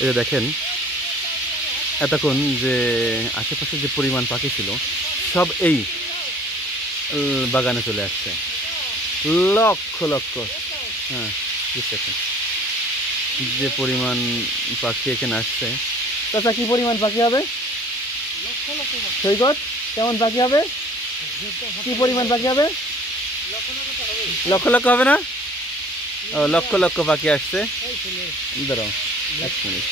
এই যে দেখেন এতক্ষণ যে আশেপাশে যে পরিমাণ পাখি ছিল সব এই বাগানে চলে আসছে, লক্ষ লক্ষ। হ্যাঁ, বুঝতে পারছেন যে পরিমাণ পাখি এখানে আসছে। চাচা কি পরিমাণ পাখি হবে সৈকত? কেমন পাখি হবে? কি পরিমাণ পাখি হবে? লক্ষ লক্ষ হবে না? ও, লক্ষ লক্ষ পাখি আসছে। দাঁড়াও 1 মিনিট।